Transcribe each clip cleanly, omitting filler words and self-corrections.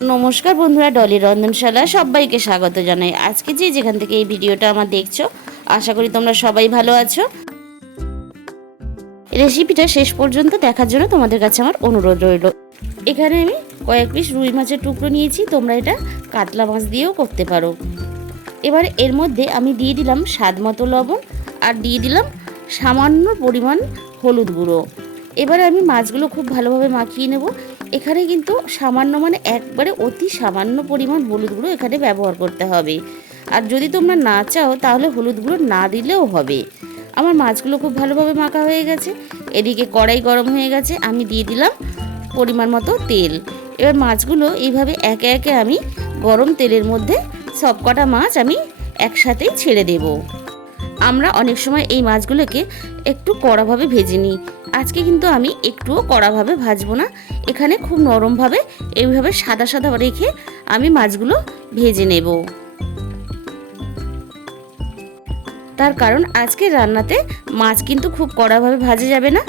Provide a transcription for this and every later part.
नमस्कार बंधुरा डली रंधनशाला सबाइके स्वागत जानाई। आज के जेखान थेके भिडियोटा आमार देखछो आशा करी तोमरा सबाई भालो आछो। रेसिपिटा शेष पर्यन्त देखार जोन्नो तोमादेर काछे आमार अनुरोध रइलो। एखाने आमि कयेक पिस रुई माछेर टुकरो नियेछि, तोमरा एटा कातला माछ दिएओ करते पारो। एबारे एर मध्ये आमि दिये दिलाम स्वादमतो लबण आर दिये दिलाम सामान्य परिमाण हलुद गुঁড়ো। एबारे आमि माछगुलो खूब भालोभाবে माखिয়ে नेब। এখানে কিন্তু সামান্য মানে একবারে অতি সামান্য পরিমাণ হলুদ গুঁড়ো এখানে ব্যবহার করতে হবে। আর যদি তোমরা না চাও তাহলে হলুদ গুঁড়ো না দিলেও হবে। আমার মাছগুলো খুব ভালোভাবে মাখা হয়ে গেছে। এদিকে কড়াই গরম হয়ে গেছে, আমি দিয়ে দিলাম পরিমাণ মতো তেল। এবার মাছগুলো এইভাবে একে একে আমি গরম তেলের মধ্যে সবকটা মাছ আমি একসাথেই ছেড়ে দেব। আমরা অনেক সময় এই মাছগুলোকে একটু কড়াভাবে ভেজে নিই। আজকে কিন্তু আমি একটুও কড়াভাবে ভাজবো না, এখানে খুব নরমভাবে এইভাবে সাদা সাদা রেখে আমি মাছগুলো ভেজে নেব। তার কারণ আজকে রান্নাতে মাছ কিন্তু খুব কড়াভাবে ভাজা যাবে না,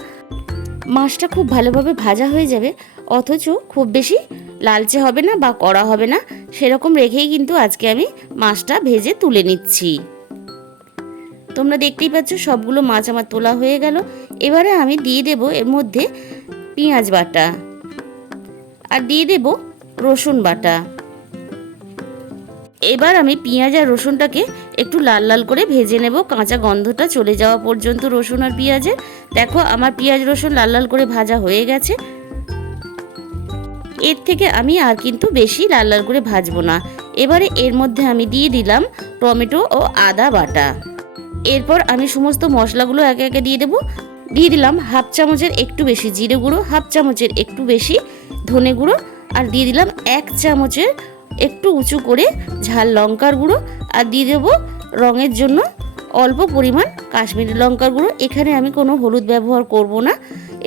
মাছটা খুব ভালোভাবে ভাজা হয়ে যাবে অথচ খুব বেশি লালচে হবে না বা কড়া হবে না, সেরকম রেখেই কিন্তু আজকে আমি মাছটা ভেজে তুলে নিচ্ছি। তোমরা দেখতেই পাচ্ছ সবগুলো মাছ আমার তোলা হয়ে গেল। এবারে আমি দিয়ে দেব এর মধ্যে পেঁয়াজ বাটা আর দিয়ে দেব রসুন বাটা। এবার আমি পেঁয়াজ আর রসুনটাকে একটু লাল লাল করে ভেজে নেব, কাঁচা গন্ধটা চলে যাওয়া পর্যন্ত রসুন আর পেঁয়াজের। দেখো আমার পেঁয়াজ রসুন লাল লাল করে ভাজা হয়ে গেছে। এর থেকে আমি আর কিন্তু বেশি লাল লাল করে ভাজবো না। এবারে এর মধ্যে আমি দিয়ে দিলাম টমেটো ও আদা বাটা। এরপর আমি সমস্ত মশলাগুলো একে একে দিয়ে দেব। দিয়ে দিলাম হাফ চামচের একটু বেশি জিরে গুঁড়ো, হাফ চামচের একটু বেশি ধনে গুঁড়ো আর দিয়ে দিলাম 1 চামচের একটু উঁচু করে ঝাল লঙ্কার গুঁড়ো আর দিয়ে দেব রঙের জন্য অল্প পরিমাণ কাশ্মীরি লঙ্কার গুঁড়ো। এখানে আমি কোনো হলুদ ব্যবহার করব না।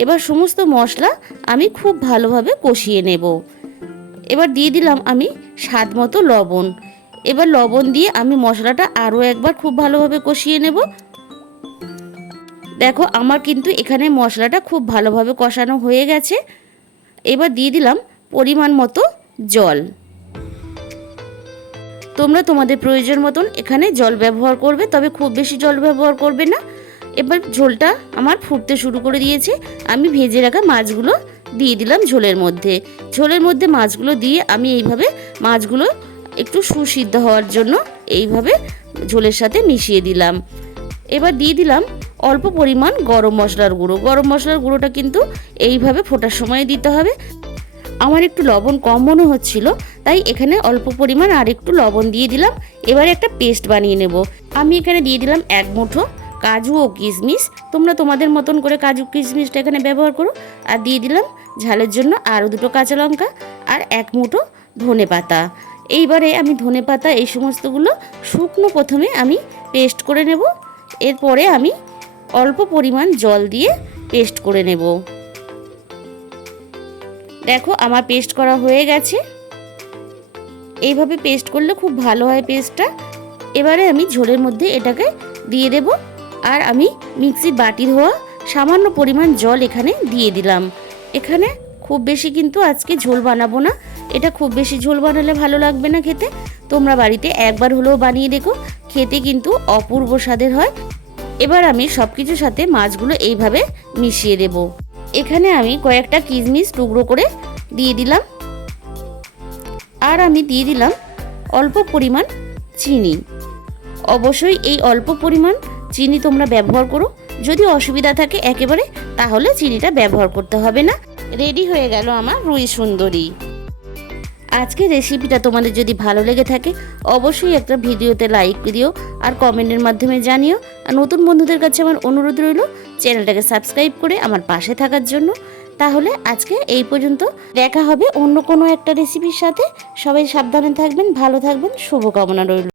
এবার সমস্ত মশলা আমি খুব ভালোভাবে কষিয়ে নেব। এবার দিয়ে দিলাম আমি স্বাদমতো লবণ। এবার লবণ দিয়ে আমি মশলাটা আরও একবার খুব ভালোভাবে কষিয়ে নেব। দেখো আমার কিন্তু এখানে মশলাটা খুব ভালোভাবে কষানো হয়ে গেছে। এবার দিয়ে দিলাম পরিমাণ মতো জল। তোমরা তোমাদের প্রয়োজন মতন এখানে জল ব্যবহার করবে, তবে খুব বেশি জল ব্যবহার করবে না। এবার ঝোলটা আমার ফুটতে শুরু করে দিয়েছে। আমি ভেজে রাখা মাছগুলো দিয়ে দিলাম ঝোলের মধ্যে। ঝোলের মধ্যে মাছগুলো দিয়ে আমি এইভাবে মাছগুলো একটু সুসিদ্ধ হওয়ার জন্য এইভাবে ঝোলের সাথে মিশিয়ে দিলাম। এবার দিয়ে দিলাম অল্প পরিমাণ গরম মশলার গুঁড়ো। গরম মশলার গুঁড়োটা কিন্তু এইভাবে ফোটার সময় দিতে হবে। আমার একটু লবণ কম মনে হচ্ছিল, তাই এখানে অল্প পরিমাণ আর একটু লবণ দিয়ে দিলাম। এবারে একটা পেস্ট বানিয়ে নেব। আমি এখানে দিয়ে দিলাম 1 মুঠো কাজু ও কিশমিশ। তোমরা তোমাদের মতন করে কাজু কিশমিশটা এখানে ব্যবহার করো। আর দিয়ে দিলাম ঝালের জন্য আরও 2টো কাঁচা লঙ্কা আর 1 মুঠো ধনে পাতা। এইবারে আমি ধনে পাতা এই সমস্তগুলো শুকনো প্রথমে আমি পেস্ট করে নেব। এরপরে আমি অল্প পরিমাণ জল দিয়ে পেস্ট করে নেব। দেখো আমার পেস্ট করা হয়ে গেছে। এইভাবে পেস্ট করলে খুব ভালো হয় পেস্টটা। এবারে আমি ঝোলের মধ্যে এটাকে দিয়ে দেব আর আমি মিক্সির বাটি ধোয়া সামান্য পরিমাণ জল এখানে দিয়ে দিলাম। এখানে খুব বেশি কিন্তু আজকে ঝোল বানাবো না, এটা খুব বেশি ঝোল বানালে ভালো লাগবে না খেতে। তোমরা বাড়িতে একবার হলেও বানিয়ে দেখো, খেতে কিন্তু অপূর্ব স্বাদের হয়। এবার আমি সব কিছুর সাথে মাছগুলো এইভাবে মিশিয়ে দেব। এখানে আমি কয়েকটা কিশমিশ টুকরো করে দিয়ে দিলাম আর আমি দিয়ে দিলাম অল্প পরিমাণ চিনি। অবশ্যই এই অল্প পরিমাণ চিনি তোমরা ব্যবহার করো, যদি অসুবিধা থাকে একেবারে তাহলে চিনিটা ব্যবহার করতে হবে না। রেডি হয়ে গেল আমার রুই সুন্দরী। আজকের রেসিপিটা তোমাদের যদি ভালো লেগে থাকে অবশ্যই একটা ভিডিওতে লাইক দিও আর কমেন্টের মাধ্যমে জানিও। আর নতুন বন্ধুদের কাছে আমার অনুরোধ রইল চ্যানেলটাকে সাবস্ক্রাইব করে আমার পাশে থাকার জন্য। তাহলে আজকে এই পর্যন্ত, দেখা হবে অন্য কোনো একটা রেসিপির সাথে। সবাই সাবধানে থাকবেন, ভালো থাকবেন, শুভকামনা রইল।